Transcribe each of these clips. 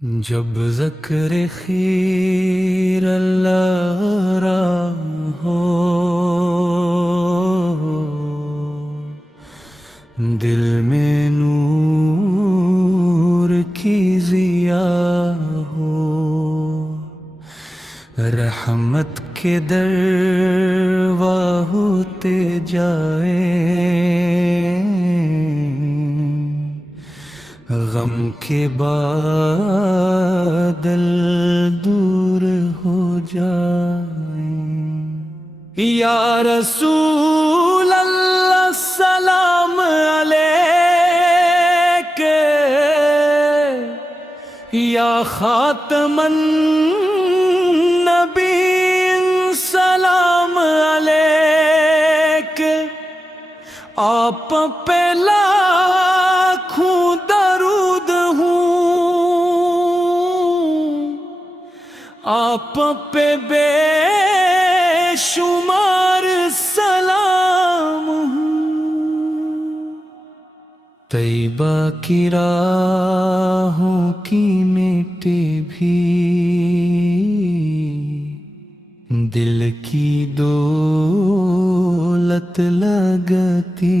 جب ذکر خیر اللہ را ہو، دل میں نور کی ضیا ہو، رحمت کے درواہ ہوتے جائے، غم کے بادل دور ہو جائیں۔ یا رسول اللہ سلام علیک، یا خاتم النبیین سلام علیک، آپ پہ لاکھوں درود ہوں، آپ پہ بے شمار سلام ہوں۔ طیبہ کی راہوں کی مٹی بھی دل کی دولت لگتی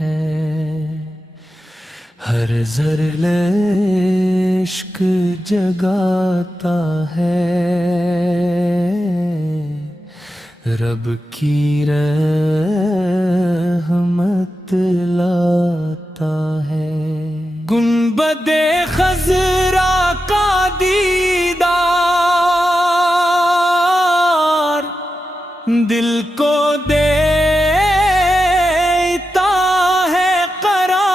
ہے، ہر ذرہ عشق جگاتا ہے، رب کی رحمت لاتا ہے۔ گنبد خضرا کا دیدار دل کو دیتا ہے قرار،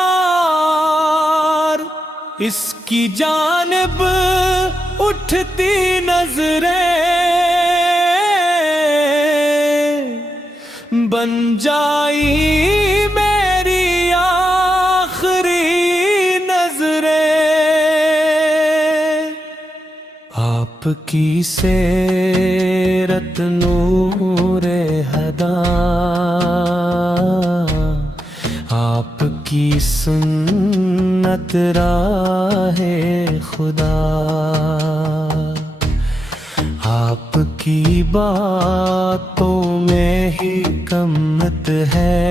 اس کی جانب اٹھتی نظریں بن جائی میری آخری نظریں۔ آپ کی سیرت نور ہدا، آپ کی سنت راہ خدا، آپ کی باتوں میں حکمت ہے،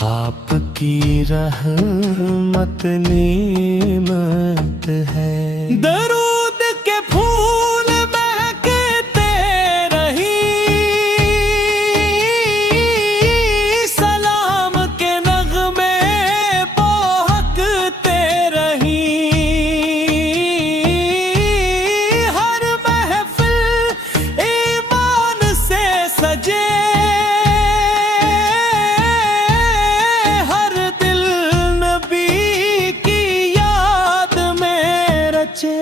آپ کی رحمت نعمت ہے۔ درود کے پھول مہکتے رہیں، سلام کے نغمے بہکتے رہیں، ہر محفل ایمان سے سجے، ہر دل نبی کی یاد میں رچے۔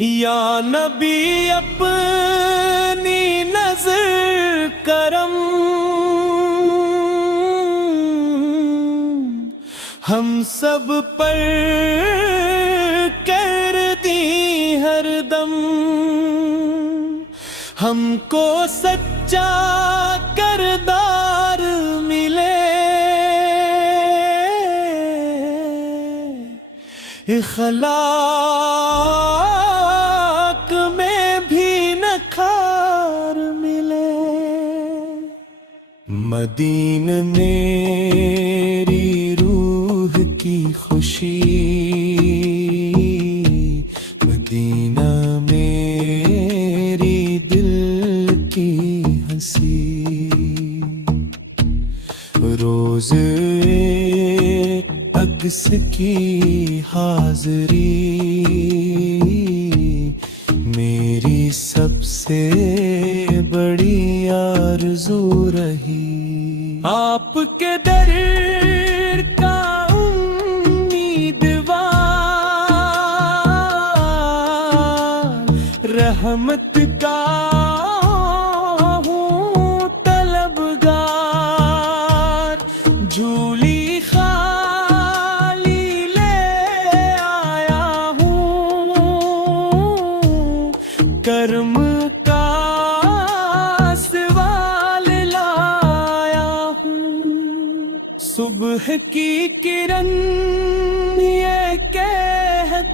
یا نبی اپنی نظر کرم ہم سب پر کر دی ہر دم، ہم کو سچا کردار ملے، اخلاق میں بھی نکھار ملے۔ مدینہ میری روح کی خوشی، مدینہ میری دل کی ہنسی، روز عکس کی حاضری میری سب سے بڑی آرزو رہی۔ آپ کے در کا امیدوار، رحمت کا ہوں طلبگار، جھولی کرم کا سوال لایا ہوں، صبح کی کرن